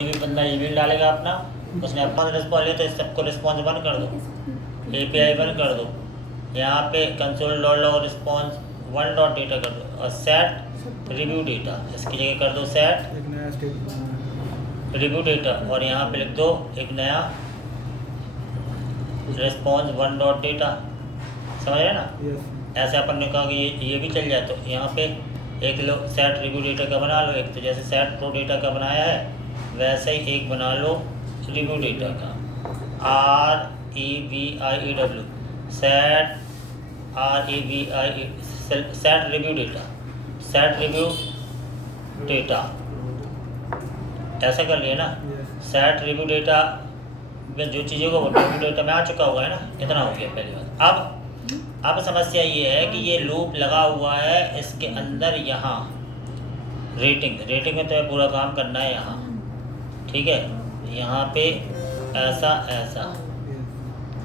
भी बंदा ईमेल डालेगा अपना, उसने अपना रिस्पॉन्स लिया तो इस सबको रिस्पॉन्स बंद कर दो, एपीआई बंद कर दो। यहाँ पे console dot log response one dot data कर दो और सेट रिव्यू डेटा, इसकी जगह कर दो सेट एक नया स्टेट रिव्यू डेटा और यहाँ पे लिख दो एक नया रिस्पॉन्स वन डॉट डेटा। समझ रहे ना? यस ऐसे अपन ने कहा कि ये भी चल जाए तो यहाँ पे एक लो सेट रिव्यू डेटा का बना लो, एक तो जैसे सेट प्रो डेटा का बनाया है वैसे ही एक बना लो रिव्यू डेटा का, REVIEW set REVIE set review data, set review data. ऐसा कर लिया ना? यस सेट रिव्यू डेटा में जो चीज़ें को रिव्यू डेटा में आ चुका होगा है ना, इतना हो गया पहली बात। अब समस्या ये है कि ये लूप लगा हुआ है इसके अंदर, यहाँ रेटिंग में तो पूरा काम करना है यहाँ, ठीक है? यहाँ पे ऐसा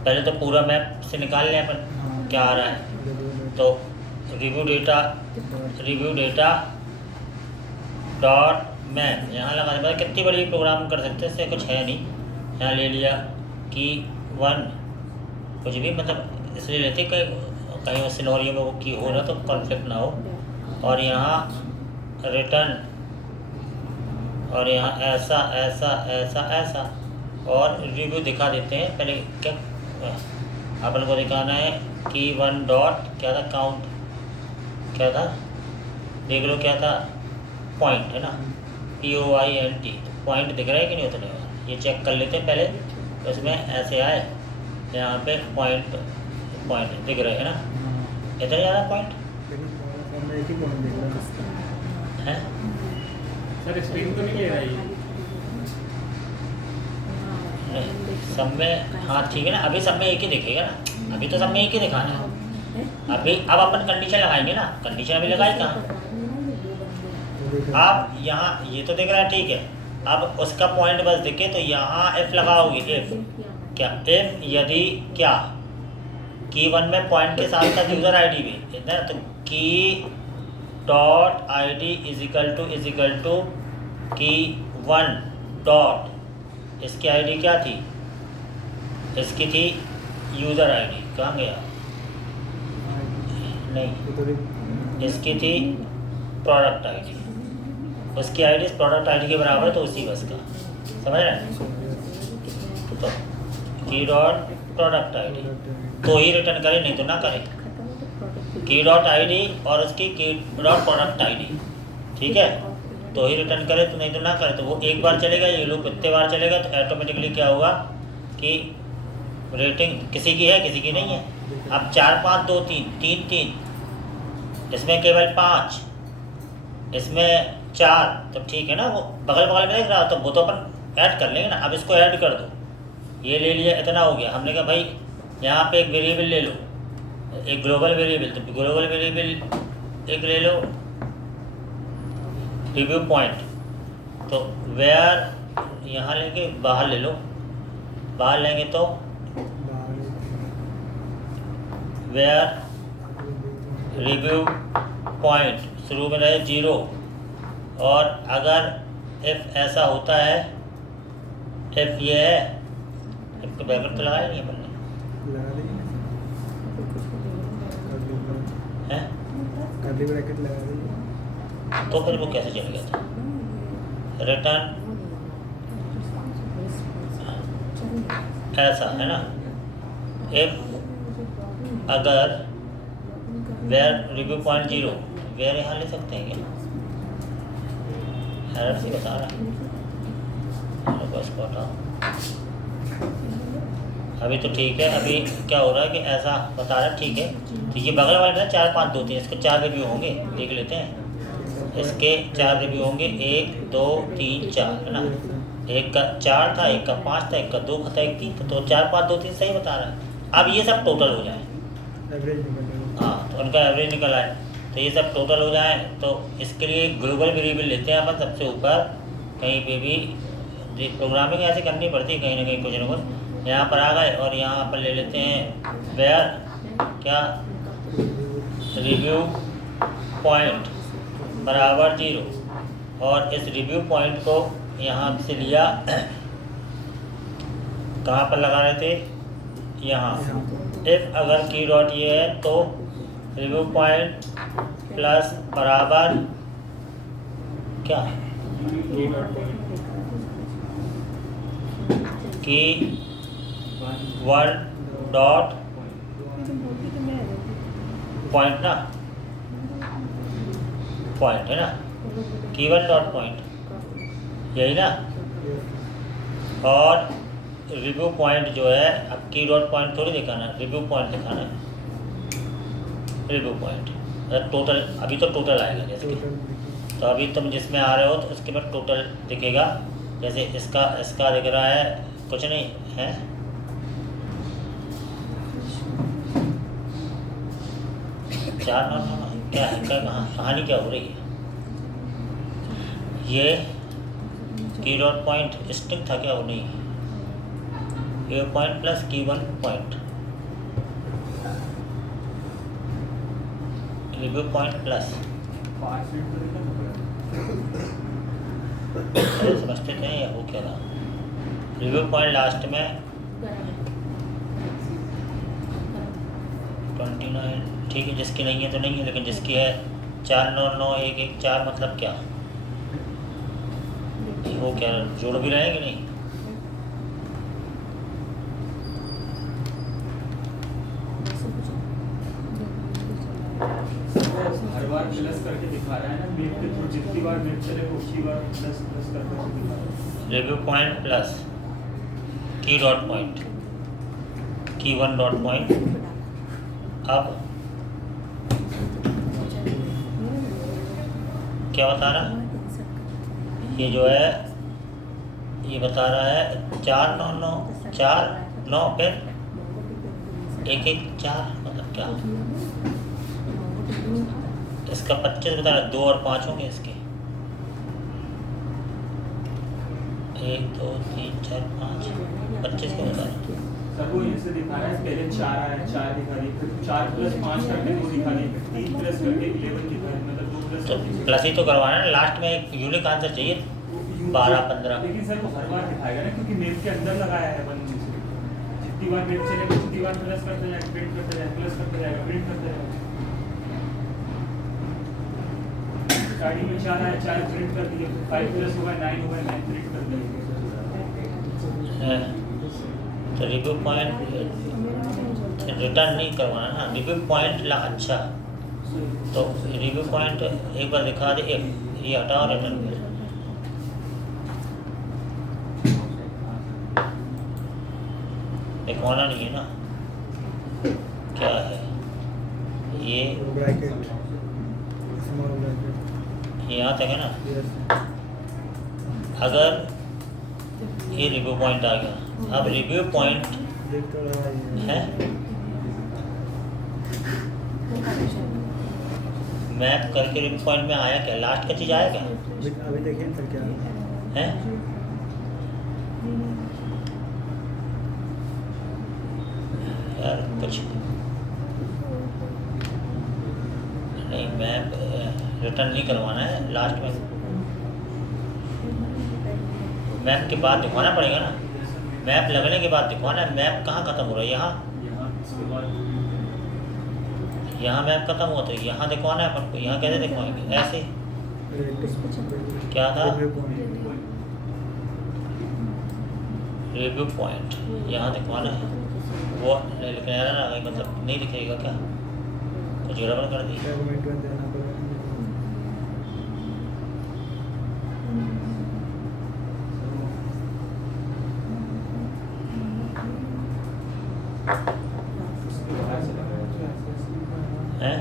पहले तो पूरा मैप से निकाल लें अपन क्या आ रहा है। तो रिव्यू डेटा डॉट मैप यहाँ लगा दें। कितनी बड़ी प्रोग्राम कर सकते हैं, इससे कुछ है नहीं। यहाँ ले लिया की वन कुछ भी, मतलब इसलिए लेते कहीं सिनेरियो में वो की हो रहा तो कॉन्फ्लिक्ट ना हो। और यहाँ रिटर्न और यहाँ ऐसा ऐसा ऐसा ऐसा और रिव्यू दिखा देते हैं। पहले क्या अपन को दिखाना है कि वन डॉट क्या था, काउंट क्या था, देख लो क्या था, पॉइंट है ना, POINT। पॉइंट दिख रहा है कि नहीं उतने, ये चेक कर लेते हैं पहले। तो इसमें ऐसे आए, यहाँ पे पॉइंट दिख रहे हैं ना, इतने ज़्यादा पॉइंट एक ही पॉइंट देख रहा है। सर स्क्रीन तो नहीं ले रहा है सब में, हाँ ठीक है ना, अभी सब में एक ही दिखेगा ना, अभी तो सब में एक ही दिखाना है। अभी अब अपन कंडीशन लगाएंगे ना, कंडीशन अभी लगाई कहाँ? आप यहाँ ये तो दिख रहा है, ठीक है। अब उसका पॉइंट बस दिखे तो यहाँ F लगाओगे, F क्या, F यदि क्या की वन में पॉइंट के साथ साथ यूज़र ID भी है ना, तो key dot ID is equal to key one dot, इसकी ID क्या थी, इसकी थी यूज़र ID, कहाँ गया, नहीं इसकी थी प्रोडक्ट ID, उसकी ID प्रोडक्ट ID के बराबर है तो उसी बस का, समझ रहे हैं? तो की डॉट प्रोडक्ट ID तो ही रिटर्न करे, नहीं तो ना करे। की डॉट ID और उसकी की डॉट प्रोडक्ट ID, ठीक है, तो ही रिटर्न करे, तो नहीं तो ना करे। तो वो एक बार चलेगा, ये लूप कितने बार चलेगा, तो ऑटोमेटिकली क्या होगा कि रेटिंग किसी की है किसी की नहीं है। अब 4 5 2 3 3 3, इसमें केवल 5, इसमें 4, तो ठीक है ना, वो बगल बगल में देख रहा, तो वो तो अपन ऐड कर लेंगे ना। अब इसको ऐड कर दो, ये ले लिया, इतना हो गया। हमने कहा भाई यहाँ पे एक वेरिएबल ले लो, एक ग्लोबल वेरिएबल, तो ग्लोबल वेरिएबल एक ले लो रिव्यू पॉइंट, तो वेयर यहाँ लेंगे, बाहर ले लो, बाहर लेंगे तो वेयर रिव्यू पॉइंट शुरू में रहे 0, और अगर F ऐसा होता है, F ये है, F का ब्रैकेट तो लगाया नहीं अपन ने, लगा देंगे हैं? कर्ली ब्रैकेट लगा देंगे। तो फिर वो कैसे चल गया था? रिटर्न ऐसा है ना, F अगर वेयर रिव्यू पॉइंट 0, वेयर यहाँ ले सकते हैं क्या? एरर से बता रहा है, बस को हटाओ। अभी तो ठीक है, अभी क्या हो रहा है कि ऐसा बता रहा है, ठीक है। तो ये बगल वाले ना 4 5 2 3, इसके 4 रिव्यू होंगे, देख लेते हैं। इसके 4 रिव्यू होंगे, 1 2 3 4 है ना, एक का 4 था, एक का 5 था, एक का 2 था, एक 3 था, तो 4 5 2 3 सही बता रहा है। अब ये सब टोटल हो जाए, एवरेज निकल हाँ, तो उनका एवरेज निकल आए, तो ये सब टोटल हो जाए। तो इसके लिए ग्लोबल वेरिएबल लेते हैं अपन सबसे ऊपर, कहीं पे भी प्रोग्रामिंग ऐसे करनी पड़ती है कहीं ना कहीं, कुछ ना कुछ। यहाँ पर आ गए और यहाँ पर ले लेते हैं वेयर क्या, रिव्यू पॉइंट बराबर 0, और इस रिव्यू पॉइंट को यहाँ से लिया, कहाँ पर लगा रहे थे, यहाँ। इफ अगर की डॉट ये है तो रिव्यू पॉइंट प्लस बराबर क्या, की वन डॉट पॉइंट ना, पॉइंट है ना, की वन डॉट पॉइंट यही ना। और रिव्यू पॉइंट जो है, अब की डॉट पॉइंट थोड़ी दिखाना है, रिव्यू पॉइंट दिखाना है। रिव्यू पॉइंट मतलब टोटल, अभी तो टोटल आएगा जैसे, तो अभी तुम जिसमें आ रहे हो तो उसके बाद टोटल दिखेगा। जैसे इसका दिख रहा है कुछ नहीं है, चार क्या है, क्या कहानी क्या हो रही है। ये की डॉट पॉइंट स्टिक था क्या, वो नहीं, ये पॉइंट प्लस की one point, review point plus, अरे समझते थे या वो क्या था, रिव्यू पॉइंट लास्ट में 29, ठीक है, जिसकी नहीं है तो नहीं है, लेकिन जिसकी है 499114 मतलब क्या, वो क्या जोड़ भी रहे कि नहीं। हर बार प्लस करके दिखा रहा है ना, मेप के थ्रू जितनी बार मेप चले उसी बार प्लस प्लस करके दिखा रहा है। रिव्यू पॉइंट प्लस की डॉट पॉइंट, की वन डॉट पॉइंट। अब क्या बता रहा, ये जो है ये बता रहा है 4994 फिर 114 मतलब क्या, इसका 25 बता रहा है, 2 और 5 होंगे इसके, 1 2 3 4 5 25 को बता रहा है। सर वो ऐसे दिखा रहा है, पहले 4 आया, 4 दिखा दी, फिर 4 प्लस 5 करके 2 दिखा दी, फिर 3 प्लस करके 11 दिखा दी, मतलब 2 प्लस तो प्लस ही तो करवाना है, लास्ट में एक यूनिक आंसर चाहिए, 12 15। लेकिन सर वो हर बार दिखाएगा ना, क्योंकि मेप के अंदर लगाया है वन में से, जितनी बार मेप चलेगा उतनी बार प्लस करते जाएगा, प्रिंट करते जाएगा, प्लस करते जाएगा, प्रिंट करते जाएगा। स्टार्टिंग में 4 आया, 4 प्रिंट कर दिए, 5 प्लस होगा 9 होगा, 9 प्रिंट कर दिए। तो रिव्यू पॉइंट रिटर्न नहीं करवाना ना, रिव्यू पॉइंट ला, अच्छा तो रिव्यू पॉइंट एक बार दिखा दे, ये हटाओ, रिटर्न कर, दिखवाना नहीं है ना, क्या है ये, ब्रैकेट, स्मॉल ब्रैकेट, यहाँ तक है ना। यस, अगर ये रिव्यू पॉइंट आ गया, अब रिव्यू पॉइंट देख तो रहा है, मैप करके रिव्यू पॉइंट में आया क्या, लास्ट का चीज़ आया क्या अभी देखिए सर क्या है। यार कुछ नहीं, मैप रिटर्न नहीं करवाना है, लास्ट में मैप के बाद दिखवाना पड़ेगा ना, मैप लगने के बाद दिखवाना है। मैप कहाँ ख़त्म हो रहा है, यहाँ इसके बाद यहाँ मैप खत्म हुआ तो यहाँ दिखवाना है अपन को, यहाँ कैसे दिखवाएंगे, ऐसे क्या था, रिव्यू पॉइंट यहाँ दिखवाना है, वो लिखने आ रहा ना, मतलब नहीं दिखेगा क्या, कुछ गड़बड़ कर दी। हैं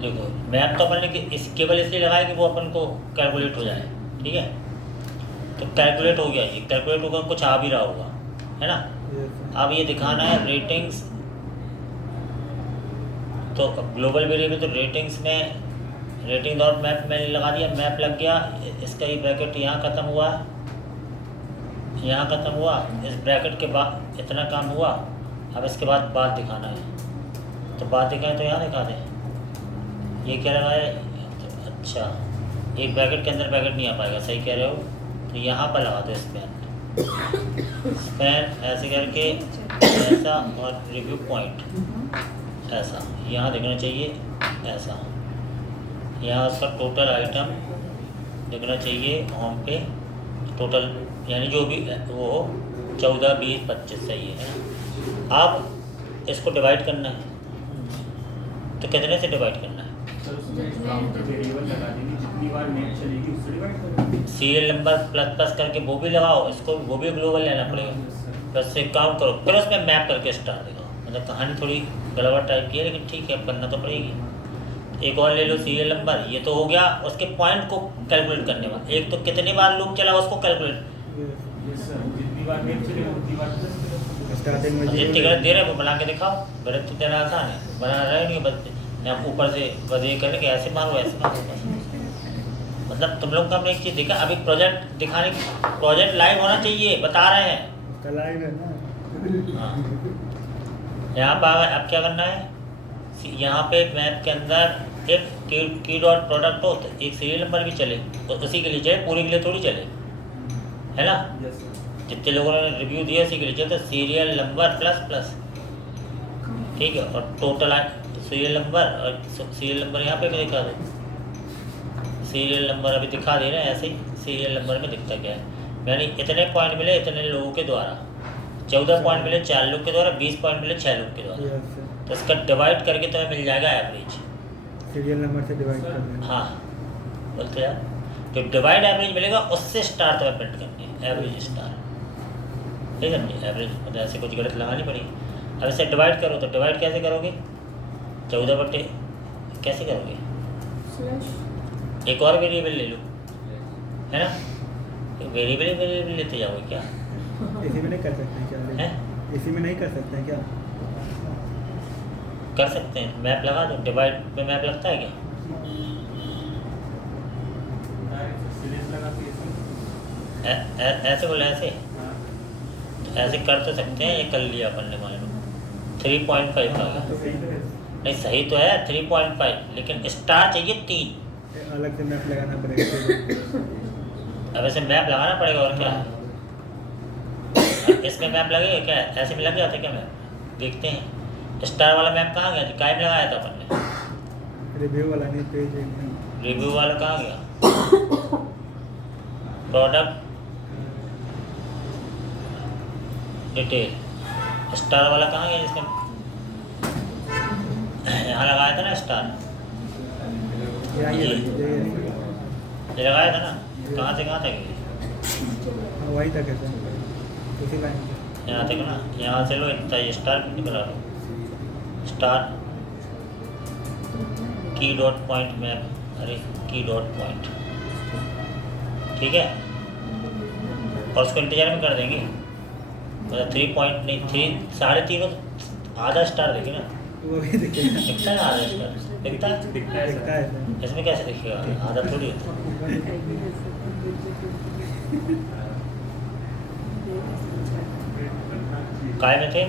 देखो, मैप तो अपन ने इस केवल इसलिए लगाया कि वो अपन को कैलकुलेट हो जाए, ठीक है, तो कैलकुलेट हो गया, ये कैलकुलेट होकर कुछ आ भी रहा होगा, है ना। अब ये दिखाना है रेटिंग्स, तो ग्लोबल वेरिएबल, तो रेटिंग्स में रेटिंग डॉट मैप मैंने लगा दिया, मैप लग गया, इसका ये ब्रैकेट यहाँ ख़त्म हुआ, यहाँ ख़त्म हुआ, इस ब्रैकेट के बाद इतना काम हुआ। अब इसके बाद दिखाना है, तो बात दिखाएं तो यहाँ दिखा दें। ये क्या लगा है, अच्छा एक ब्रैकेट के अंदर ब्रैकेट नहीं आ पाएगा, सही कह रहे हो, तो यहाँ पर लगा दो स्पैन ऐसे करके ऐसा, और रिव्यू पॉइंट ऐसा यहाँ दिखना चाहिए, ऐसा यहाँ उसका टोटल आइटम दिखना चाहिए होम पे, टोटल यानी जो भी वो 14, 20, 25 सही है ना। अब इसको डिवाइड करना है, तो कितने से डिवाइड करना है? सर उसमें काउंट वेरिएबल लगा देंगे, जितनी बार नेट चलेगी उससे डिवाइड कर देंगे। सीरियल नंबर प्लस प्लस करके वो भी लगाओ, इसको वो भी ग्लोबल लेना पड़ेगा, प्लस से काउंट करो, फिर उसमें मैप करके स्टार दिखाओ। मतलब कहानी थोड़ी गड़बड़ टाइप की है, लेकिन ठीक है, अब करना तो पड़ेगी। एक और ले लो सीरियल नंबर, ये तो हो गया उसके पॉइंट को कैलकुलेट करने वाला। एक तो कितनी बार लूप चला उसको कैलकुलेट, यस सर, जितनी बार नेट चलेगा उतनी बार स्टार्टिंग में जितनी गलत दे रहे हैं वो बना के दिखाओ। गलत तो देना आसान है, बना रहे नहीं बस आप ऊपर से बस ये करें कि ऐसे मारो ऐसे मारो बस। मतलब तुम लोग का हमने एक चीज़ देखा, अभी प्रोजेक्ट दिखाने, प्रोजेक्ट लाइव होना चाहिए, बता रहे हैं। लाइव है ना। हाँ, यहाँ पर अब क्या करना है, यहाँ पे मैप के अंदर एक की डॉट प्रोडक्ट हो तो एक सीरियल नंबर भी चले, तो उसी के लिए चले, पूरे के लिए थोड़ी चले, है ना। Yes sir. जितने लोगों ने रिव्यू दिया उसी के लिए चले, तो सीरियल नंबर प्लस प्लस, ठीक है, और टोटल सीरियल नंबर, और सीरियल नंबर यहाँ पे भी दिखा दो। सीरियल नंबर अभी दिखा दे रहे हैं, ऐसे ही सीरियल नंबर में दिखता क्या है, यानी इतने पॉइंट मिले इतने लोगों के द्वारा, 14 पॉइंट मिले 4 लोग के द्वारा, 20 पॉइंट मिले 6 लोग के द्वारा, तो इसका डिवाइड करके तुम्हें मिल जाएगा एवरेज। सीरियल नंबर से डिवाइड कर देना। हाँ बोलते यार, तो डिवाइड एवरेज मिलेगा, उससे स्टार तुम्हें प्रिंट करनी है, एवरेज स्टार, ठीक है समझे। एवरेज मतलब ऐसे कुछ गलत लगानी पड़ेगी। अब इसे डिवाइड करो, तो डिवाइड कैसे करोगे, 14 बटे कैसे करोगे, एक और वेरिएबल ले लो, है ना, वेरिएबल लेते जाओगे क्या, इसी में नहीं कर सकते क्या? है इसी में नहीं कर सकते हैं क्या? कर सकते हैं, मैप लगा दो, डिवाइड में मैप लगता है क्या, सीरीज लगा के इसमें ऐसे बोले ऐसे, हाँ। ऐसे कर तो सकते हैं, ये कर लिया अपन ने, मान लो 3.5 का तो सही है। नहीं सही तो है 3.5, लेकिन स्टार चाहिए 3। अलग से मैप लगाना पड़ेगा। अब ऐसे मैप लगाना पड़ेगा, और क्या है, इसमें मैप लगेगा क्या, ऐसे में लग जाते क्या मैप, देखते हैं। स्टार वाला मैप कहाँ गया, काय में लगाया था अपन ने, रिव्यू वाला नहीं, पेज एकदम। रिव्यू वाला कहाँ गया, प्रोडक्ट डिटेल, स्टार वाला कहाँ गया, जिसमें यहाँ लगाया था ना स्टार, ये लगाया था ना, कहाँ से कहाँ तक, वही तक है उसी लाइन पे। यहाँ तक ना, यहाँ से लो इतना, ये स्टार निकला लो, स्टार की डॉट पॉइंट मैप, अरे की डॉट पॉइंट, ठीक है, और उसको इंटीजर में कर देंगे, मतलब 3 पॉइंट नहीं, 3.5 आधा स्टार देखे ना, वो भी दिखेगा। दिखता है ना आधा स्टार, दिखता है, दिखता है दिखता सर। है। इसमें कैसे दिखेगा, आधा थोड़ी होता काय में थे,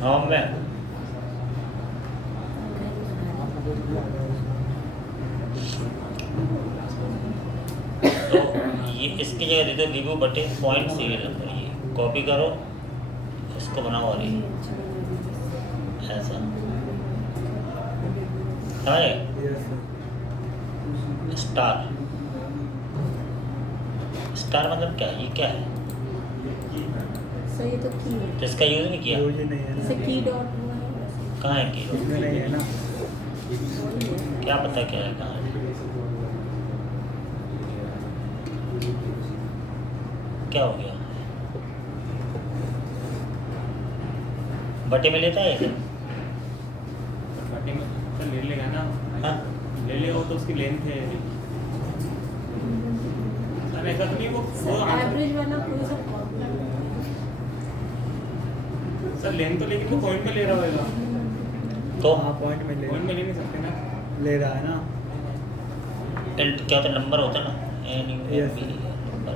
होम में, तो ये इसकी जगह दे दो रिव्यू बटे पॉइंट सीरियल नंबर, ये कॉपी करो, इसको बनाओ, और ये ऐसा समझे, यस सर। स्टार, स्टार मतलब क्या है, ये क्या है, सही तो की है, तो इसका यूज़ नहीं किया, वो ही नहीं है जैसे ना। की डॉट हुआ है वैसे। कहाँ है की, इसमें नहीं है ना। क्या पता क्या है, कहाँ है, क्या हो गया, बटे में लेता है इसे, बटे में सर ले लेगा ना, हाँ ले ले, वो तो उसकी लेंथ है। सर ऐसा तो नहीं, वो एवरेज वाला कोई सा प्रॉब्लम सर लेंथ तो, लेकिन वो पॉइंट में ले रहा होगा, तो हाँ पॉइंट में पॉइंट में ले नहीं सकते ना। ले रहा है ना। क्या होता है, नंबर होता है ना, Yes. नंबर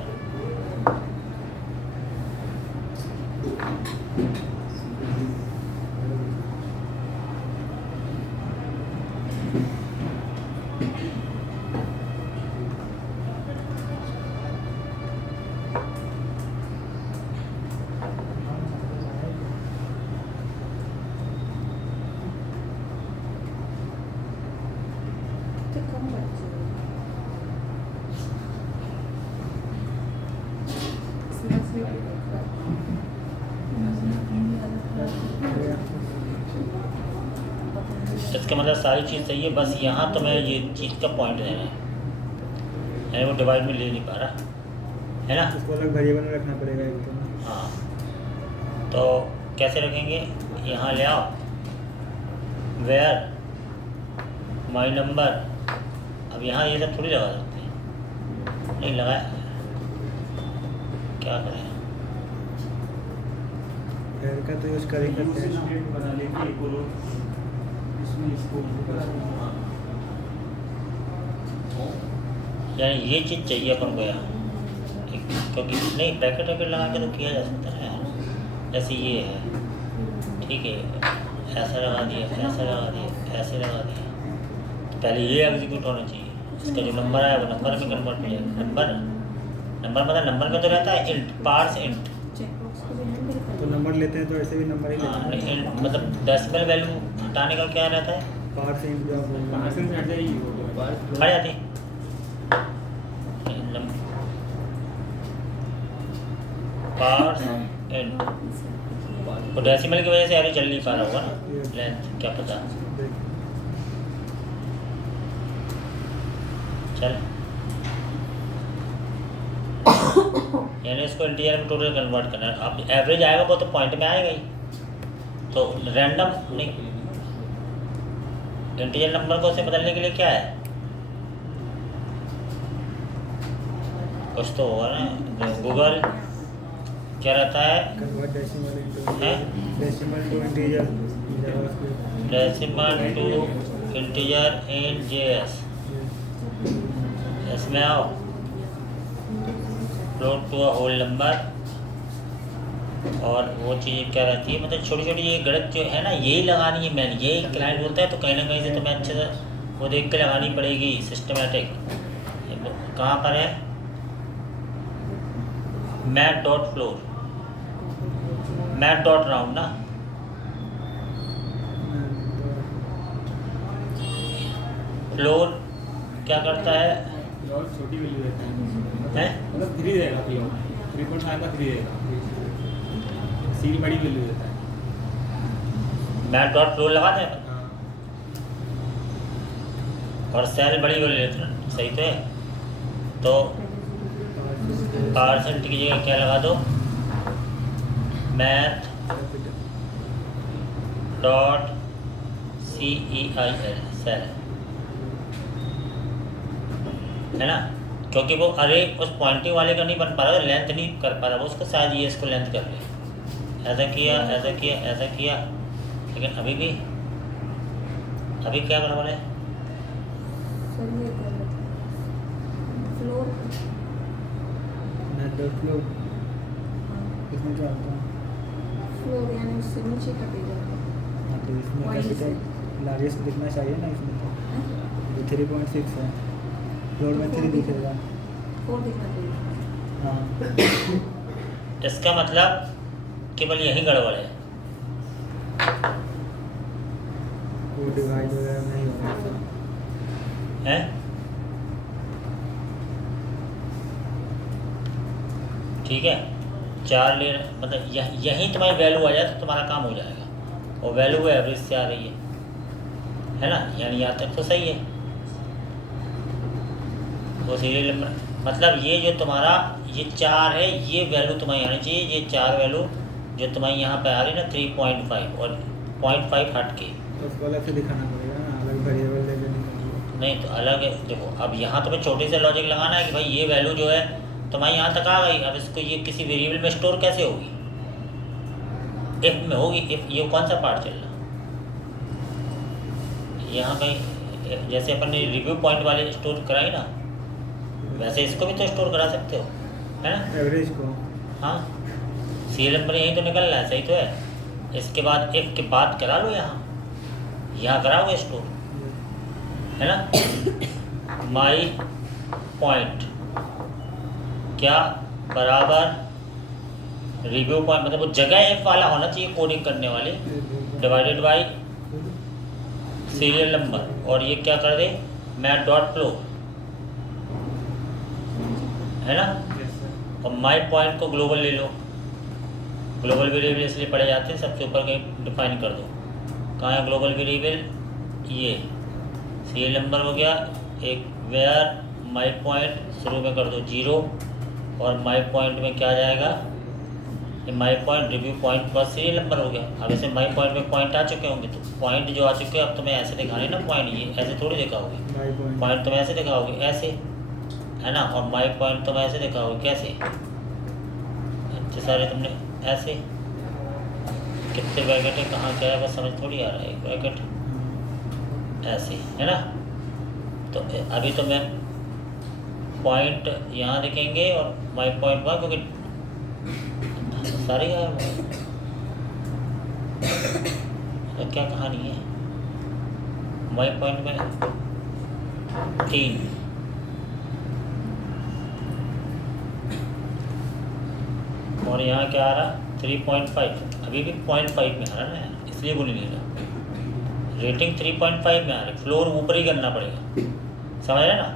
इसका मतलब सारी चीज़ सही है, बस यहाँ तो मैं ये चीज़ का पॉइंट देना है, यानी वो डिवाइड में ले नहीं पा रहा है ना। उसको अलग वेरिएबल में रखना पड़ेगा एक तो। हाँ, तो कैसे रखेंगे, यहाँ ले आओ वेयर माई नंबर। अब यहाँ ये सब थोड़ी लगा सकते हैं, नहीं लगाया, क्या करें। वेयर का तो यूज़ कर ही सकते हैं ना। स्टेट बना लेंगे एक और इसमें इसको यानी ये चीज़ चाहिए अपन को यहाँ, क्योंकि नहीं ब्रैकेट वैकेट लगा के तो किया जा सकता है यार। जैसे ये है, ठीक है, ऐसा लगा दिया, ऐसा लगा दिया, ऐसे लगा दिया, तो पहले ये एग्जीक्यूट होना चाहिए। इसका जो नंबर आया वो नंबर में कन्वर्ट हो जाएगा। नंबर मतलब नंबर में तो रहता है इंट, पार्स इंट। चेकबॉक्स को भी हैंडल कर तो नंबर लेते हैं तो ऐसे भी नंबर ही लेते हाँ, हैं। इंट मतलब डेसिमल वैल्यू हटाने का क्या रहता है, पार्ट से इंट जो आप बोल रहे कहाँ हैं। से हट जाएगी वो तो हट जाती है। पार्स इंट, तो डेसिमल की वजह से अभी चल नहीं पा रहा होगा ना, लेंथ क्या पता। देख, चल यानी इसको इंटीजर में टोटल कन्वर्ट करना है। अब एवरेज आएगा वो तो पॉइंट में आएगा ही, तो रैंडम नहीं, इंटीजर नंबर को उसे बदलने के लिए क्या है, कुछ तो होगा ना। गूगल क्या रहता है, कन्वर्ट डेसिमल इनटू हैं? Decimal to integer JavaScript. Decimal to integer in JS। इसमें आओ, float to a whole number, और वो चीज़ क्या रहती है, मतलब छोटी छोटी ये गलत जो है ना, यही लगानी है। मैंने यही क्लाइंट बोलता है, तो कहीं ना कहीं से तुम्हें अच्छे से वो देख के लगानी पड़ेगी सिस्टमेटिक। कहाँ पर है, math dot floor, math dot round ना, फ्लोर क्या करता है, और छोटी वैल्यू रहता है, हैं? मतलब 3 देगा, 3.5 का 3 देगा, सील बड़ी वैल्यू देता है। मैथ डॉट फ्लोर लगा दें अपन, हाँ, और सेल बड़ी वैल्यू लेते हैं, सही तो है। तो परसेंट की जगह क्या लगा दो, मैथ डॉट CEIL, सेल, है ना, क्योंकि वो अरे उस पॉइंटिंग वाले का नहीं बन पा रहा, लेंथ नहीं कर पा रहा वो उसको, शायद ये इसको लेंथ कर ले। ऐसा किया, ऐसा किया, ऐसा किया, लेकिन अभी क्या गड़बड़ है, सर ये कर लेते हैं फ्लोर। मैथ डॉट फ्लोर इसमें क्या होता है? फ्लोर यानी उससे नीचे का पेज आता है। हाँ, तो इसमें Point कैपिटल लार्जेस्ट दिखना चाहिए ना इसमें, तो हैं? ये 3.6 है, फ्लोर में 3 दिखेगा। 4 दिखना चाहिए। हाँ, इसका मतलब केवल यही गड़बड़ है। वो डिवाइड वगैरह नहीं होगा ऐसा। हैं? ठीक है, 4 ले, मतलब यहीं तुम्हारी वैल्यू आ जाए तो तुम्हारा काम हो जाएगा, और वैल्यू एवरेज से आ रही है ना, यानी यहाँ तक तो सही है। वो सीरियल नंबर मतलब ये जो तुम्हारा ये 4 है, ये वैल्यू तुम्हारी आनी चाहिए, ये 4 वैल्यू जो तुम्हारी यहाँ पे आ रही है ना 3.5 और 0.5 हट के, तो उसको अलग से दिखाना पड़ेगा ना, अलग वेरिएबल लेके निकालिए। नहीं तो अलग है। देखो अब यहाँ तुम्हें छोटे से लॉजिक लगाना है कि भाई ये वैल्यू जो है तुम्हारी यहाँ तक आ गई, अब इसको ये किसी वेरिएबल में स्टोर कैसे होगी, इफ में होगी। इफ ये कौन सा पार्ट चल रहा यहाँ कहीं, जैसे अपन ने रिव्यू पॉइंट वाले स्टोर कराई ना, वैसे इसको भी तो स्टोर करा सकते हो, है ना। एवरेज को हाँ, सीरियल नंबर यहीं तो निकल रहा है, सही तो है। इसके बाद इफ के बाद करा लो, यहाँ कराओगे स्टोर, है ना। माई पॉइंट क्या बराबर रिव्यू पॉइंट, मतलब वो जगह एफ वाला होना चाहिए कोडिंग करने वाले, डिवाइडेड बाई सीरियल नंबर, और ये क्या कर दे मैथ डॉट फ्लो, है ना। yes sir। और माई पॉइंट को ग्लोबल ले लो। ग्लोबल वेरिएबल इसलिए पढ़े जाते हैं, सबसे ऊपर कहीं डिफाइन कर दो। कहाँ है ग्लोबल वेरिएबल? ये सीरियल नंबर हो गया एक, वेयर माई पॉइंट शुरू में कर दो 0 और माई पॉइंट में क्या आ जाएगा? ये माई पॉइंट रिव्यू पॉइंट पर सीरियल नंबर हो गया। अब ऐसे माई पॉइंट में पॉइंट आ चुके होंगे, तो पॉइंट जो आ चुके हैं अब तुम्हें ऐसे दिखाने ना पॉइंट, ये ऐसे थोड़ी दिखाओगे। पॉइंट तुम ऐसे दिखाओगे, ऐसे, है ना। और माई पॉइंट तुम ऐसे दिखाओगे, कैसे? इतने सारे तुमने ऐसे, कितने ब्रैकेट है, कहाँ क्या है, बस समझ थोड़ी आ रहा है। एक ब्रैकेट ऐसे, है ना। तो अभी तो मैं पॉइंट यहाँ दिखेंगे और माई पॉइंट वहाँ, क्योंकि सारे गायब हैं। तो क्या कहानी है? माई पॉइंट में 3, और यहाँ क्या आ रहा? 3.5। अभी भी 0.5 में आ रहा ना, इसलिए वो नहीं ले रहा। रेटिंग 3.5 में आ रही, फ्लोर ऊपर ही करना पड़ेगा, समझ रहे ना।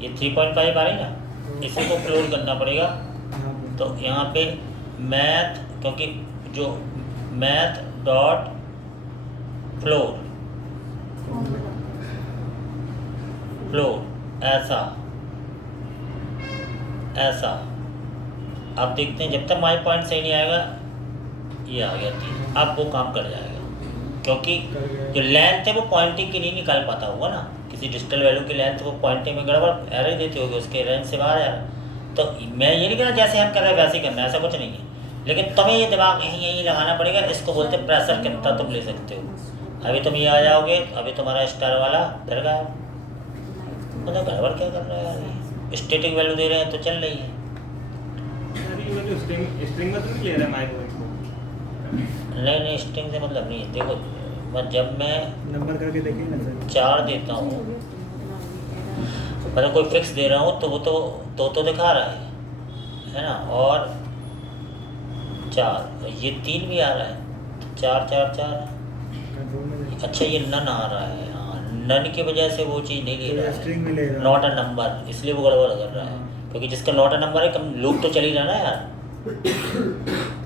ये 3.5 आ रही ना, इसी को फ्लोर करना पड़ेगा। तो यहाँ पे मैथ, क्योंकि जो मैथ डॉट फ्लोर ऐसा ऐसा। अब देखते हैं, जब तक माई पॉइंट सही नहीं आएगा, ये आ गया 3, अब वो काम कर जाएगा, क्योंकि जो लेंथ है वो पॉइंटिंग की नहीं निकाल पाता होगा ना। किसी डिजिटल वैल्यू की लेंथ वो पॉइंटिंग में गड़बड़ एरर देती होगी, उसके रेंज से बाहर है। तो मैं ये नहीं कह रहा जैसे हम कर रहे हैं वैसे ही करना है, ऐसा कुछ नहीं है। लेकिन तुम्हें ये दिमाग यहीं लगाना पड़ेगा। इसको बोलते हैं प्रेशर, कितना तुम ले सकते हो। अभी तुम ये आ जाओगे, अभी तुम्हारा स्टार वाला फिर गया, मतलब गड़बड़ क्या कर रहा है यार। स्टैटिक वैल्यू दे रहे हैं तो चल रही है। स्ट्रिंग में तो नहीं ले रहा माई पॉइंट को? नहीं, स्ट्रिंग से मतलब नहीं है। देखो, जब मैं नंबर करके देखिए ना सर, 4 देता हूँ, मतलब कोई फिक्स दे रहा हूँ, तो वो तो दिखा रहा है ना। और 4, ये 3 भी आ रहा है, 4 4 4। अच्छा, ये नन आ रहा है। हाँ, नन की वजह से वो चीज़ नहीं ले रहा है, नॉट अ नंबर, इसलिए वो गड़बड़ कर रहा है। क्योंकि जिसका नॉट अ नंबर है, कम लूप तो चल ही रहा ना यार, तो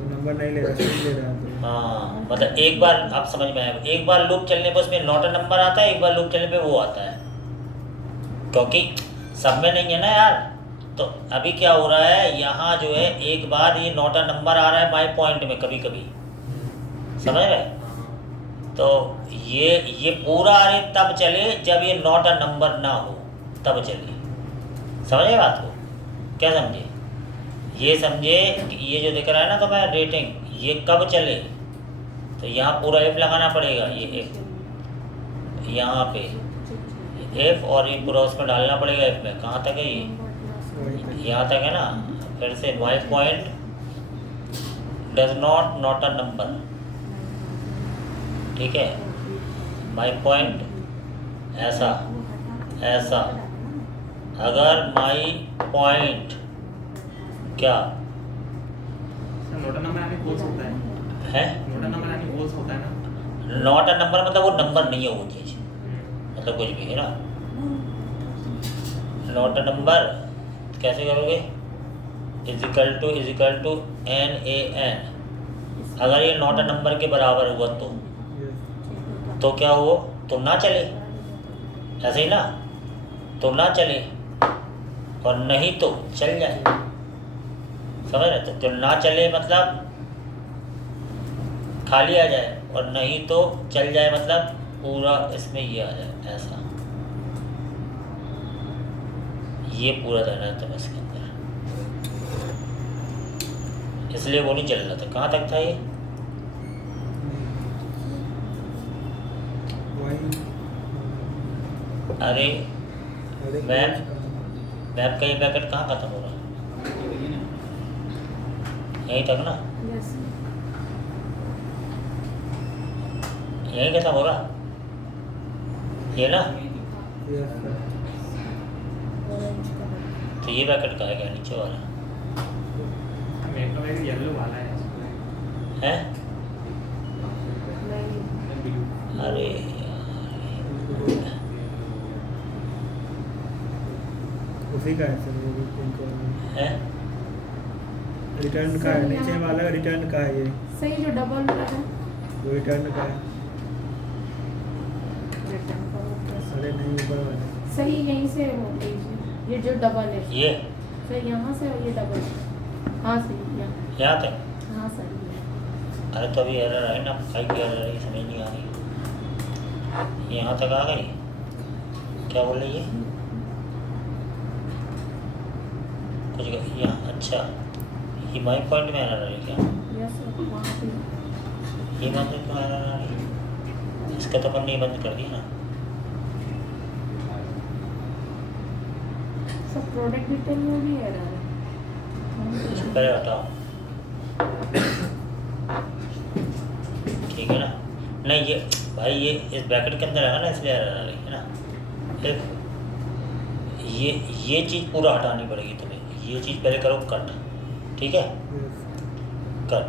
नंबर नहीं ले रहा, स्ट्रिंग ले रहा है। हाँ, मतलब एक बार आप समझ में आएगा, एक बार लूप चलने पर उसमें नॉट अ नंबर आता है, एक बार लूप चलने पे वो आता है, क्योंकि सब में नहीं है ना यार। तो अभी क्या हो रहा है, यहाँ जो है एक बार ये नॉट अ नंबर आ रहा है माई पॉइंट में, कभी कभी, समझ रहे। तो ये पूरा अरे तब चले जब ये नॉट अ नंबर ना हो, तब चले। समझे बात को? क्या समझे? ये समझे कि ये जो दिख रहा है ना, तो मैं रेटिंग, ये कब चले? तो यहाँ पूरा एफ लगाना पड़ेगा, ये एफ यहाँ पे एफ, और ये पूरा उसमें डालना पड़ेगा एफ में। कहाँ तक है ये? यहाँ तक है ना। फिर से my point does not a number, ठीक है। माई पॉइंट ऐसा ऐसा। अगर माई पॉइंट क्या नॉट अ नंबर यानी फॉल्स होता है? नॉट अ नंबर यानी फॉल्स होता है ना। नॉट अ नंबर मतलब वो नंबर नहीं है, वो चीज़, मतलब कुछ भी है ना। नॉट अ नंबर कैसे करोगे? Is equal to NaN। अगर ये नॉट अ नंबर के बराबर हुआ तो क्या हो? तो ना चले, ऐसे ही ना, तो ना चले, और नहीं तो चल जाए। समझ रहे? तो ना चले मतलब खाली आ जाए, और नहीं तो चल जाए मतलब पूरा इसमें ये आ जाए, ऐसा। ये पूरा रहना है तो इसके अंदर, इसलिए वो नहीं चल रहा था। कहाँ तक था ये? अरे मैप का ये पैकेट कहाँ खत्म हो रहा है? यहीं तक ना, यस यहीं खत्म हो रहा, ये ना। तो ये पैकेट कहाँ गया? नीचे वाला मेरे को एक येलो वाला है अरे उसी का है सर, वो भी पिंक वाला है। रिटर्न का है, नीचे वाला रिटर्न का है ये, सही जो डबल है वो रिटर्न का है। रिटर्न का वो कैसे? अरे नहीं, ऊपर वाला। सही यहीं से हो लीजिए, ये जो डबल है ये सही यहाँ से और ये डबल है। हाँ सही यहाँ तक। हाँ सही है। अरे तो अभी एरर है ना, काई की एरर है, समझ नहीं आ रही। यहाँ तक आ गई, क्या बोल रही है कुछ यहाँ? अच्छा, ये माई पॉइंट में एरर है क्या? यस वहाँ पे ये बंद क्यों एरर आ रही है? इसका तो अपन ने बंद कर दिया ना। सब प्रोडक्ट डिटेल में भी एरर है। इसको पहले हटाओ, ठीक है ना? नहीं ये भाई ये इस ब्रैकेट के अंदर है ना, इसलिए एरर आ रही है ना। एक ये चीज़ पूरा हटानी पड़ेगी तुम्हें, ये चीज़ पहले करो कट, ठीक है? कट।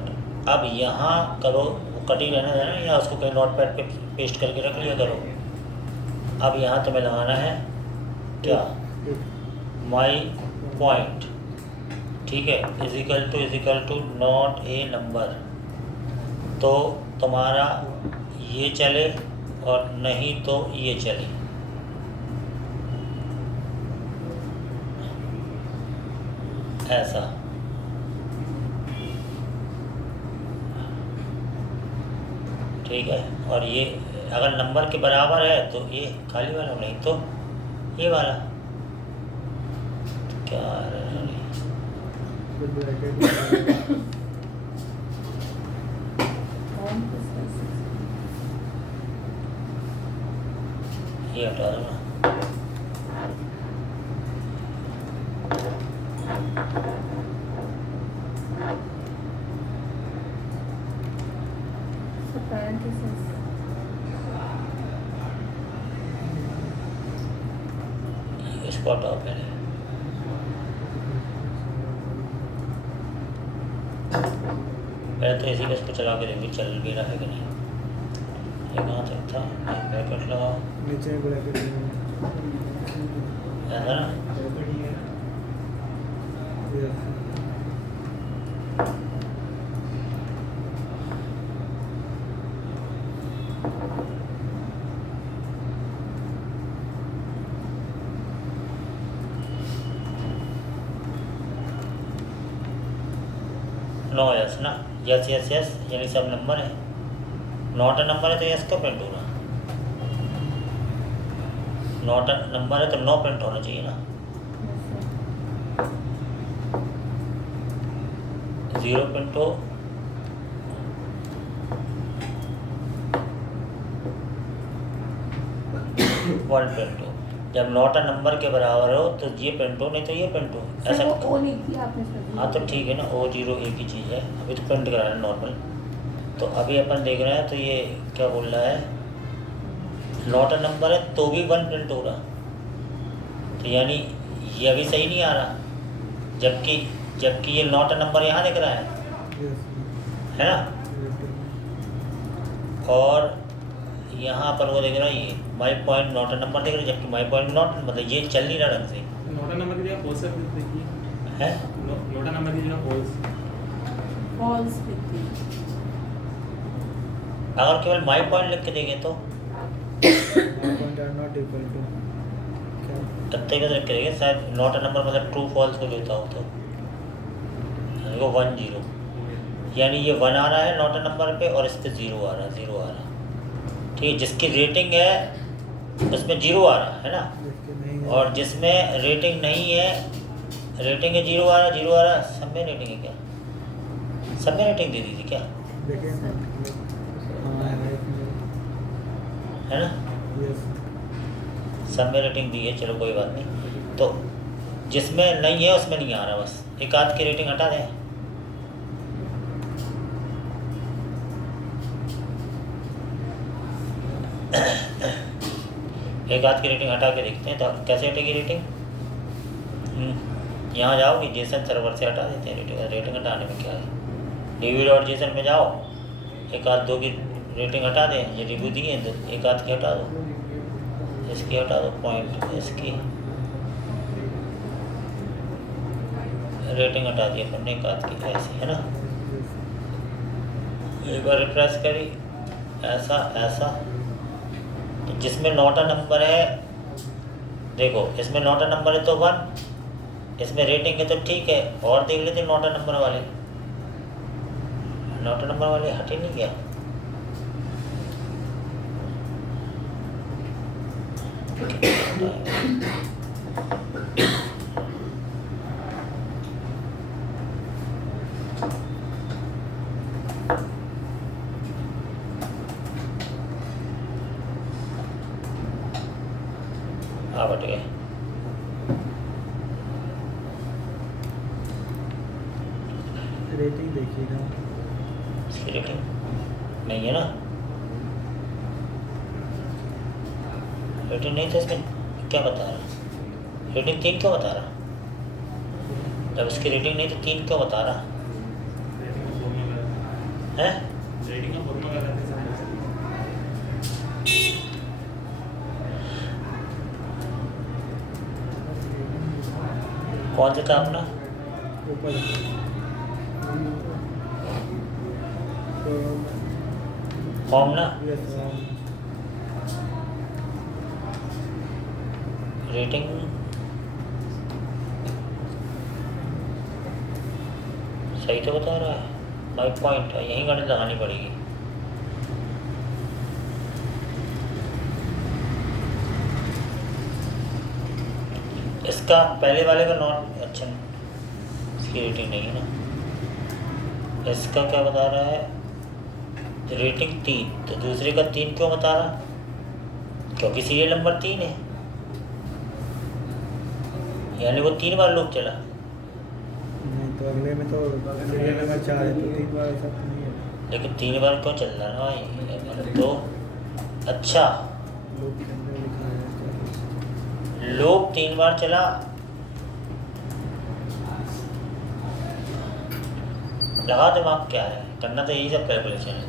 अब यहाँ करो, वो कट ही रहना है ना, या उसको कहीं नोट पैड पे पेस्ट करके रख लिया करो। अब यहाँ तुम्हें लगाना है क्या? माई पॉइंट, ठीक है, is equal to not a number. तो तुम्हारा ये चले और नहीं तो ये चले। ऐसा ठीक है। और ये अगर नंबर के बराबर है तो ये खाली वाला, नहीं तो ये वाला। तो क्या ये हटा दो ना। इसको हटाओ पहले। पहले तो इसी बस को चला के देखिए चल भी रहा है कि नहीं। ये कहाँ तक था? ब्रैकेट लगाओ नीचे ब्रैकेट ऐसा ना। नो यस ना, यस यस यस यानी सब नंबर है। नॉट अ नंबर है तो यस का प्रिंट होगा, नॉट अ नंबर है तो नो प्रिंट होना चाहिए ना। जीरो प्रिंट हो, वन प्रिंट हो। जब नॉट अ नंबर के बराबर हो तो ये प्रिंट हो, नहीं तो ये प्रिंट हो। ऐसा वो लिख दिया आपने सर। हाँ तो ठीक है ना, ओ जीरो एक ही चीज़ है। अभी तो प्रिंट करा रहे हैं नॉर्मल। तो अभी अपन देख रहे हैं तो ये क्या बोल रहा है, नॉट अ नंबर है तो भी वन प्रिंट हो रहा। तो यानी ये अभी सही नहीं आ रहा, जबकि ये नॉट अ नंबर यहाँ दिख रहा है ना। और यहाँ पर वो देख रहा है ये my point not a number देख रहा है, जबकि माई पॉइंट नॉट मतलब ये चल नहीं रहा ढंग से। नोटा नंबर की जगह फॉल्स देखिए है, नोटा नंबर की जगह फॉल्स लिखती है। अगर केवल माई पॉइंट लिख के देंगे तो तत्ते का लिख के देंगे, शायद नॉट अ नंबर मतलब ट्रू फॉल्स को देता हो तो देखो 1 0, यानी ये 1 आ रहा है नॉट अ नंबर पे और इस पे 0 आ रहा है। ठीक है, जिसकी रेटिंग है उसमें 0 आ रहा है ना, और जिसमें रेटिंग नहीं है, रेटिंग है 0 आ रहा। सब में रेटिंग है क्या? सब में रेटिंग दे दी थी क्या? है ना, सब में रेटिंग दी है, चलो कोई बात नहीं। तो जिसमें नहीं है उसमें नहीं आ रहा, बस एक आध की रेटिंग हटा दें। एक आध की रेटिंग हटा के देखते हैं तो कैसे हटेगी रेटिंग। यहाँ जाओगे जेसन सर्वर से हटा देते हैं रेटिंग हटाने में क्या है। db.json में जाओ, एक आध दो की रेटिंग हटा दें, ये रिव्यू दिए तो एक आध की हटा दो, इसकी हटा दो पॉइंट, इसकी रेटिंग हटा दी अपन ने एक आध की, ऐसी है ना। एक बार रिफ्रेश करी, ऐसा ऐसा, तो जिसमें नोटा नंबर है, देखो इसमें नोटा नंबर है तो 1, इसमें रेटिंग है तो ठीक है। और देख लेते नोटा नंबर वाले, नोटा नंबर वाले हटे नहीं गया। हट गए। रेटिंग देखिएगा, इसकी रेटिंग नहीं है ना, रेटिंग नहीं था इसमें। क्या बता रहा, रेटिंग 3 क्यों बता रहा? जब इसकी रेटिंग नहीं तो 3 क्यों बता रहा है? रेटिंग का फॉर्मूला गलत है समझ। कौन सा था अपना? ऊपर फॉर्म ना, रेटिंग सही तो बता रहा है। 9 पॉइंट है, यहीं गणित लगानी पड़ेगी। इसका पहले वाले का नॉट अच्छा, इसकी रेटिंग नहीं है ना। इसका क्या बता रहा है? रेटिंग 3, तो दूसरे का 3 क्यों बता रहा? क्योंकि सीरियल नंबर 3 है, यानी वो 3 बार लूप चला। नहीं तो अगले में तो सीरियल नंबर 4 है, तो 3 बार ऐसा तो नहीं है। लेकिन 3 बार क्यों चल रहा है भाई? तो अच्छा, लूप के अंदर लिखा है लूप 3 बार चला, लगा दिमाग क्या है, करना तो यही सब कैलकुलेशन है।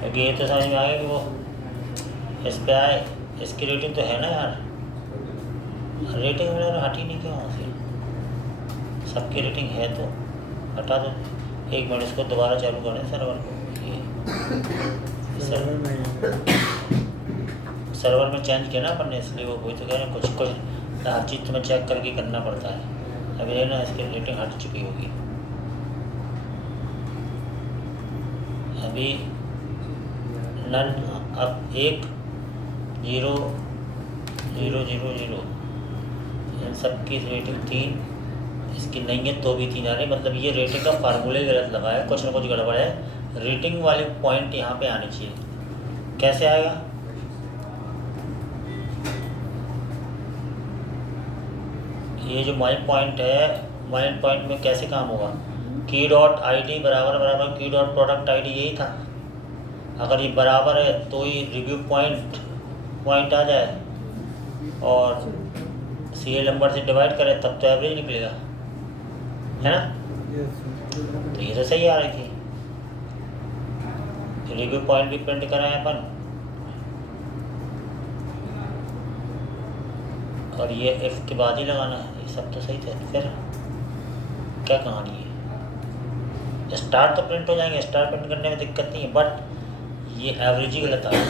क्योंकि ये तो समझ में आ गया कि वो इस पे आए, इसकी रेटिंग तो है ना यार, रेटिंग वगैरह हटी नहीं क्यों वहाँ से? सबकी रेटिंग है तो हटा दो। एक मिनट, इसको दोबारा चालू करें सर्वर को। ये सर्वर में चेंज किया ना अपन ने, इसलिए वो वही तो कह रहे हैं, कुछ हर चीज़ तुम्हें चेक करके करना पड़ता है। अभी है ना, इसकी रेटिंग हट चुकी होगी। अभी नन, अब 1 0 0 0 0, इन सब की रेटिंग 3, इसकी नहीं है तो भी 3 आ रही। मतलब ये रेटिंग का फार्मूला गलत लगा है, कुछ ना कुछ गड़बड़ है। रेटिंग वाले पॉइंट यहाँ पे आने चाहिए। कैसे आएगा? ये जो माइन पॉइंट है, माइन पॉइंट में कैसे काम होगा? की डॉट आई डी बराबर बराबर की डॉट प्रोडक्ट आई डी, यही था। अगर ये बराबर है तो ही रिव्यू पॉइंट आ जाए, और सीरियल नंबर से डिवाइड करें तब तो एवरेज निकलेगा, है ना। तो ये तो सही आ रही थी। तो रिव्यू पॉइंट भी प्रिंट कराएं अपन, और ये इफ के बाद ही लगाना है। ये सब तो सही थे। फिर क्या कहानी है? स्टार तो प्रिंट हो जाएंगे, स्टार प्रिंट करने में दिक्कत नहीं है, बट ये एवरेज ही गलत आ रहा है।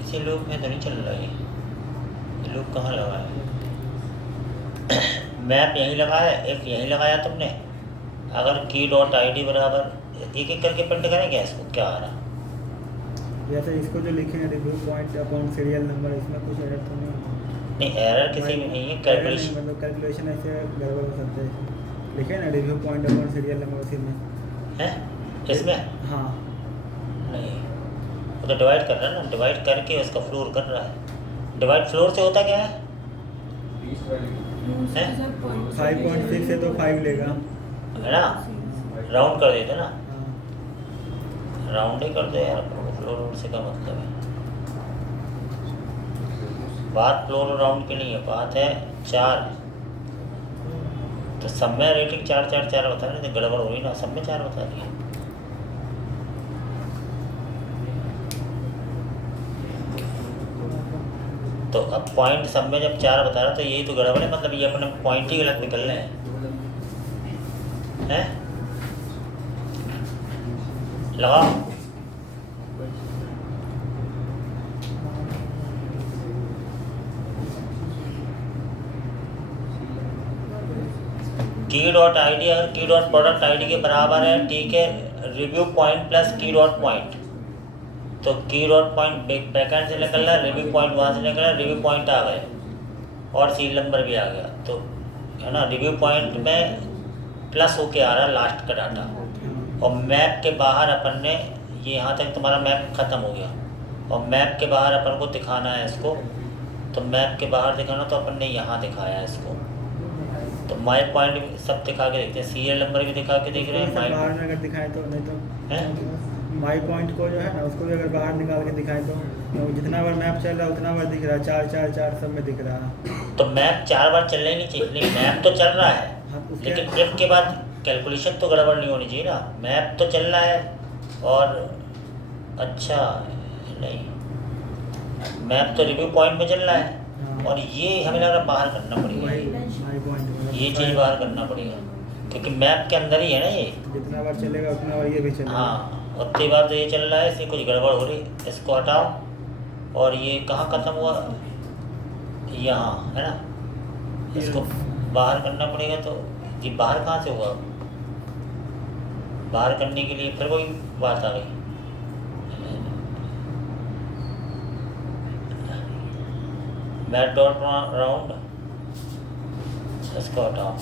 इसी लूप में तो नहीं चल रहा ये लूप कहाँ लगा है? मैप यहीं लगा है, इफ यहीं लगाया तुमने। अगर की डॉट आई डी बराबर एक एक करके प्रिंट करेंगे, इसको क्या आ रहा? जैसे इसको जो लिखे हैं review point upon serial number, इसमें कुछ एरर तो नहीं होगा? नहीं, एरर किसी में नहीं है। कैलकुलेशन मतलब कैलकुलेशन ऐसे गड़बड़ हो सकते हैं। लिखे ना review point upon serial number, उसी में है इसमें हाँ। नहीं, वो तो डिवाइड कर रहा है ना, डिवाइड करके उसका फ्लोर कर रहा है। डिवाइड फ्लोर से होता क्या है? 5.6 है तो 5 लेगा, है ना, राउंड कर देते ना, हाँ। राउंड ही कर दो यार। फ्लोर से का मतलब है, बात फ्लोर और राउंड की नहीं है, बात है 4। तो तो सब में रेटिंग 4 4 4 बता रहे थे, गड़बड़ हो रही ना, सब में 4 बता रही है। तो अब पॉइंट सब में जब 4 बता रहा तो यही तो गड़बड़ है, मतलब ये अपने पॉइंट ही गलत निकल रहे हैं। लगाओ। की डॉट आई डी अगर की डॉट प्रोडक्ट आई डी के बराबर है, ठीक है, रिव्यू पॉइंट प्लस की डॉट पॉइंट, तो की डॉट पॉइंट बैकएंड से निकल रहा है, रिव्यू पॉइंट वहाँ से निकल रहा है, रिव्यू पॉइंट आ गए और सीरियल नंबर भी आ गया, तो है ना, रिव्यू पॉइंट में प्लस होके आ रहा है लास्ट का डाटा। और मैप के बाहर अपन ने ये यहाँ तक तुम्हारा मैप ख़त्म हो गया, और मैप के बाहर अपन को दिखाना है इसको, तो मैप के बाहर दिखाना तो अपन ने यहाँ दिखाया है इसको। तो माई पॉइंट सब दिखा के देखते हैं, सीरियल नंबर भी दिखा के देख रहे हैं, बाहर में अगर दिखाएं तो, नहीं तो हैं माई पॉइंट को जो है ना उसको भी अगर बाहर निकाल के दिखाएं तो जितना बार मैप चल रहा है उतना बार दिख रहा है, 4 4 4 सब में दिख रहा है। तो मैप 4 बार चलना ही नहीं चाहिए, नहीं मैप तो चल रहा है, हाँ, उसके लेकिन इफ के बाद कैलकुलेशन तो गड़बड़ नहीं होनी चाहिए ना, मैप तो चल रहा है और अच्छा नहीं, मैप तो रिव्यू पॉइंट में चल रहा है हाँ। और ये हमें लग रहा है बाहर करना पड़ेगा, वही माई पॉइंट ये चीज़ बाहर करना पड़ेगा क्योंकि मैप के अंदर ही है ना ये। जितना बार चलेगा उतना बार ये भी चलेगा। हाँ, उतनी बार तो ये चल रहा है, इससे कुछ गड़बड़ हो रही, इसको हटाओ। और ये कहाँ ख़त्म हुआ, यहाँ है ना, इसको बाहर करना पड़ेगा। तो ये बाहर कहाँ से हुआ, बाहर करने के लिए फिर वही बात आ गई, मैट डॉट राउंड, इसको हटाओ,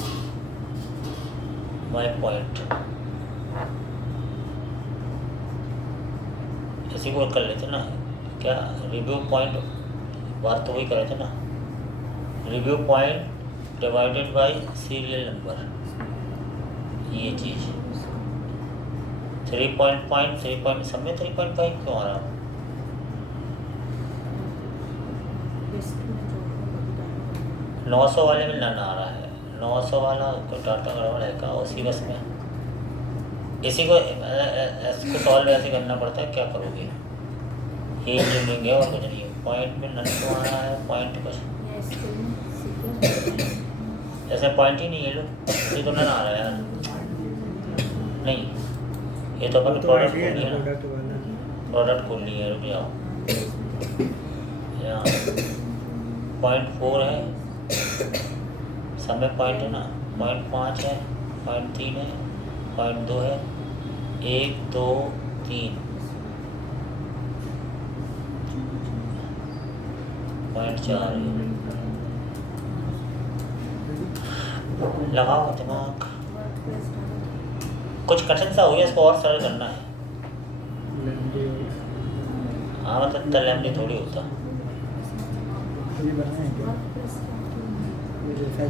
माई पॉइंट, इसी को कर लेते ना, क्या रिव्यू पॉइंट, बात तो वही कर रहे थे ना, review point divided by serial number, ये चीज़ 3 पॉइंट सब में 3.5 क्यों आ रहा, 900 वाले में ना आ रहा है, 900 वाला को डाटा गड़बड़ है का उसी बस में, इसी को इसको सॉल्व ऐसे करना पड़ता है, क्या करोगे, ये इंजीनियरिंग है और कुछ नहीं है। पॉइंट में नन क्यों आ रहा है, पॉइंट कुछ ऐसे पॉइंट ही नहीं है, लो ये तो नन आ रहा है यार, नहीं ये तो अपन प्रोडक्ट खोल लिया ना, प्रोडक्ट खोल लिया, रुक जाओ, यहाँ 0.4 है, सब में पॉइंट है ना, 0.5 है, 0.3 है, 0.2 है, 1 2 3 0.4 है। लगाओ दिमाग, कुछ कठिन सा हो गया, इसको और सरल करना है। हाँ मतलब तलैम्बी थोड़ी होता,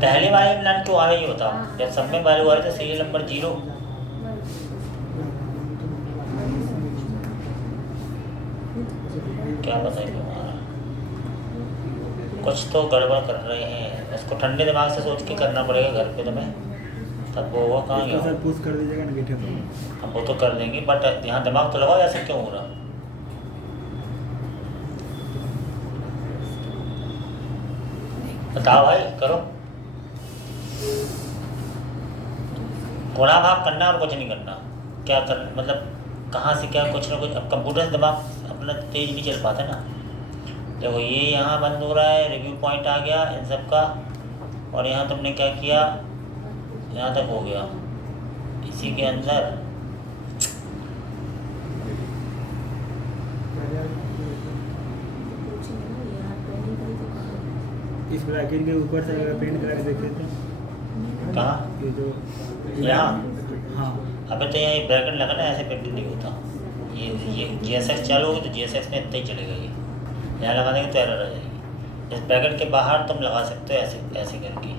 पहले वाले प्लान क्यों आ रही है बताओ, जब सब में वैल्यू आ रही थी सीरियल नंबर 0, क्या बताए क्यों आ रहा, कुछ तो गड़बड़ कर रहे हैं, इसको ठंडे दिमाग से सोच के करना पड़ेगा घर पे तुम्हें, तब वो हुआ कहाँ गया, सर पुश कर दीजिएगा नेगेटिव पर, हम वो तो कर देंगे, बट यहाँ दिमाग तो लगाओ, ऐसे क्यों हो रहा, बताओ भाई, करो, गुणा भाग करना और कुछ नहीं करना, क्या कर मतलब कहाँ से क्या, कुछ ना कुछ, अब कंप्यूटर से दिमाग अपना तेज नहीं चल पाता ना। देखो ये यहाँ बंद हो रहा है, रिव्यू पॉइंट आ गया इन सब का, और यहाँ तुमने क्या किया, यहाँ तक हो गया, इसी के अंदर इस ब्रैकेट के ऊपर से अगर प्रिंट करके देखें तो कहाँ, ये जो यहाँ, हाँ अबे तो यहाँ ब्रैकेट लगा ना, ऐसे प्रिंट नहीं होता, ये GSX चालू होगी तो GSX में इतना ही चलेगा, ये यहाँ लगा देंगे तो एरर आ जाएगी। इस ब्रैकेट के बाहर तुम लगा सकते हो ऐसे ऐसे करके,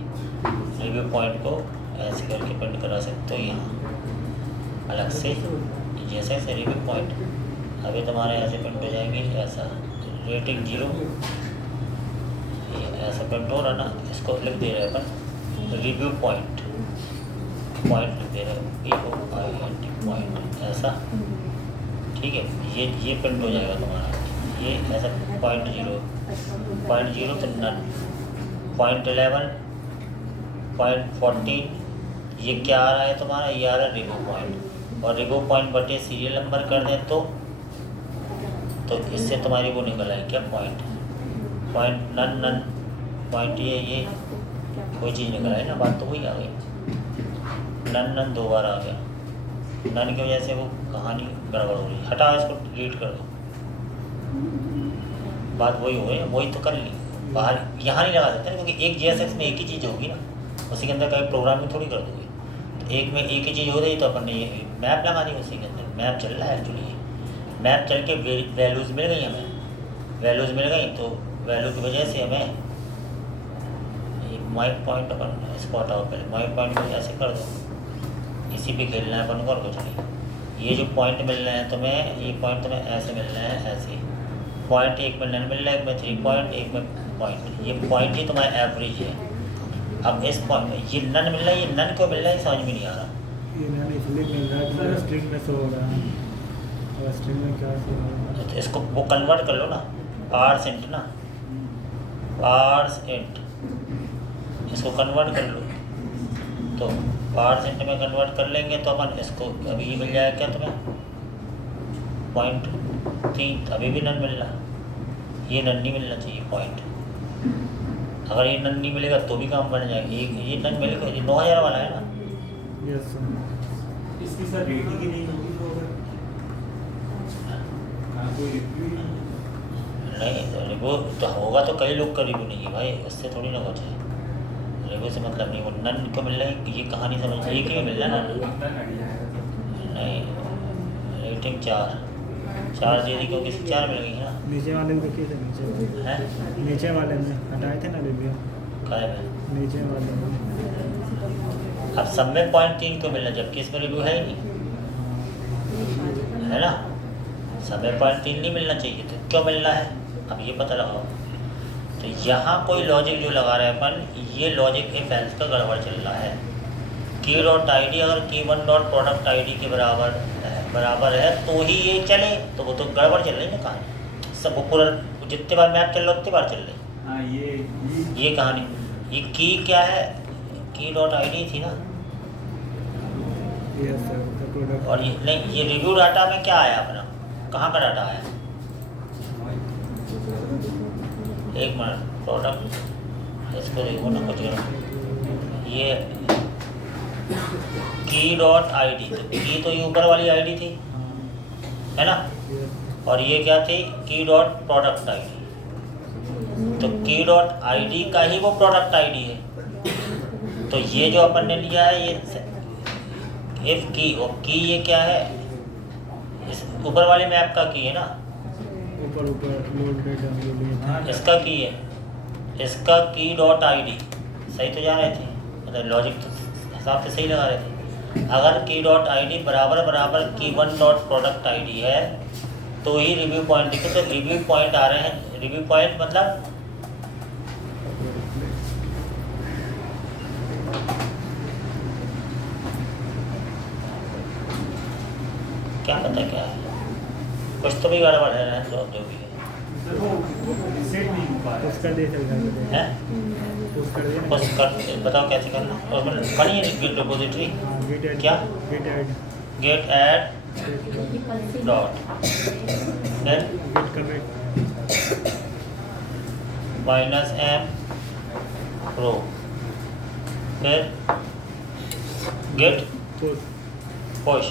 रिव्यू पॉइंट को ऐसे करके प्रिंट करा सकते हो, यहाँ अलग से GSX से रिव्यू पॉइंट, अभी तुम्हारे यहाँ से प्रिंट हो जाएंगे ऐसा, रेटिंग 0 ऐसा प्रिंट हो रहा ना, इसको लिख दे रहे हैं अपन रिव्यू पॉइंट, पॉइंट फिर POINT पॉइंट ऐसा, ठीक है। ये प्रिंट हो जाएगा तुम्हारा, ये ऐसा 0.0 तो नन, 0.11 0.14, ये क्या आ रहा है तुम्हारा, ये आ रहा है रिमूव पॉइंट, और रिमूव पॉइंट बटे सीरियल नंबर कर दें तो इससे तुम्हारी वो निकल आई क्या, पॉइंट नन पॉइंट, ये कोई चीज़ निकल आई ना, बात तो वही आ गई। नन 2 बार आ गया, नन की वजह से वो कहानी गड़बड़ हो रही है, हटा इसको, डिलीट कर दो, बात वही हो रही है, वही तो कर ली। बाहर यहाँ नहीं लगा सकते ना, क्योंकि एक JSX में एक ही चीज़ होगी ना, उसी के अंदर कहीं प्रोग्रामिंग थोड़ी कर दोगे। तो एक में एक ही चीज़ हो रही तो अपन ने ये मैप लगा दी, उसी के अंदर मैप चल रहा है एक्चुअली। मैप चल के वैल्यूज़ मिल गई हमें, वैल्यूज़ मिल गई तो वैल्यू की वजह से हमें माइक पॉइंट अपन इसको हटाओ, पहले माइक पॉइंट को ऐसे कर दो, इसी पे खेलना है अपन को और कुछ नहीं। ये जो पॉइंट मिल रहे हैं तुम्हें, ये पॉइंट तुम्हें ऐसे मिल रहे हैं, ऐसे पॉइंट, एक में नन मिल रहा है, एक में 3 पॉइंट, एक में पॉइंट, ये पॉइंट ही तुम्हारा एवरेज है। अब इस पॉइंट ये नन मिल रहा है, ये नन क्यों मिल रहा है समझ में नहीं आ रहा। ये नन इसलिए मिल रहा है कि मेरा स्ट्रिंग में शो हो रहा है, और स्ट्रिंग में क्या शो हो रहा है। तो इसको वो कन्वर्ट कर लो ना, पार्सेंट ना, पार्सेंट, इसको कन्वर्ट कर लो, तो पार्सेंट में कन्वर्ट कर लेंगे तो अपन इसको अभी ये मिल जाएगा क्या तुम्हें 0.3, अभी भी नन मिल रहा, ये नन नहीं मिलना चाहिए पॉइंट। अगर ये नन नहीं मिलेगा तो भी काम बन जाएगा, ये नन मिलेगा, ये 9000 वाला है ना। Yes sir. इसकी सर रेटिंग ही नहीं होगी तो अगर कोई रिव्यू नहीं तो रिव्यू तो होगा तो कई लोग का रिव्यू नहीं है भाई, उससे थोड़ी ना होता है, रिव्यू से मतलब नहीं। वो नन को मिल रहा है, ये कहानी समझ, एक ही मिल रहा है ना, नहीं रेटिंग 4 दे दी क्योंकि 4 मिल गई है ना। नीचे वाले में देखिए थे, नीचे है नीचे वाले में हटाए थे ना रिव्यू, काय में, नीचे वाले में। अब सब में 0.3 क्यों मिल रहा है जबकि इसमें रिव्यू है ही नहीं, है ना। सब में 0.3 नहीं मिलना चाहिए, तो क्यों मिल रहा है, अब ये पता लगाओ। तो यहाँ कोई लॉजिक जो लगा रहे हैं अपन, ये लॉजिक इफ एल्स का गड़बड़ चल रहा है। key.id अगर key1.productID के बराबर है तो ही ये चले, तो वो तो गड़बड़ चल रही है ना कहानी, सब वो पूरा जितने बार मैप चल रहा उतनी बार चल रही। हाँ ये कहानी, ये की क्या है, key.id थी ना, यस सर, द प्रोडक्ट। और ये नहीं, ये रिव्यू डाटा में क्या आया अपना, कहाँ का डाटा आया, एक मिनट, प्रोडक्ट इसको देखो ना कुछ करो, ये key.id, तो की तो ये ऊपर वाली आईडी थी, है ना, और ये क्या थी, key.productID, तो key.id का ही वो प्रोडक्ट आईडी है। तो ये जो अपन ने लिया है ये इफ की, और की ये क्या है, इस ऊपर वाले मैप का की है ना, ऊपर लोड डेटा इसका की है, इसका key.id, सही तो जा रहे थे, मतलब लॉजिक तो हिसाब से सही लगा रहे थे। अगर key.id बराबर key1.productID है तो ही रिव्यू पॉइंट दिखे, तो रिव्यू पॉइंट आ रहे हैं, रिव्यू पॉइंट मतलब क्या पता क्या है, कुछ तो भी गड़बड़ है, जो भी है। सर वो रीसेट नहीं हो पा रहा उसका दे सकता है, हैं पुश कर दिया बस कर बताओ कैसे करना, और मतलब पढ़िए गिट रिपोजिटरी गिट ऐड, क्या? Git add, git add dot, फिर गिट कमिट, -m pro, फिर गेट पुश, पुश,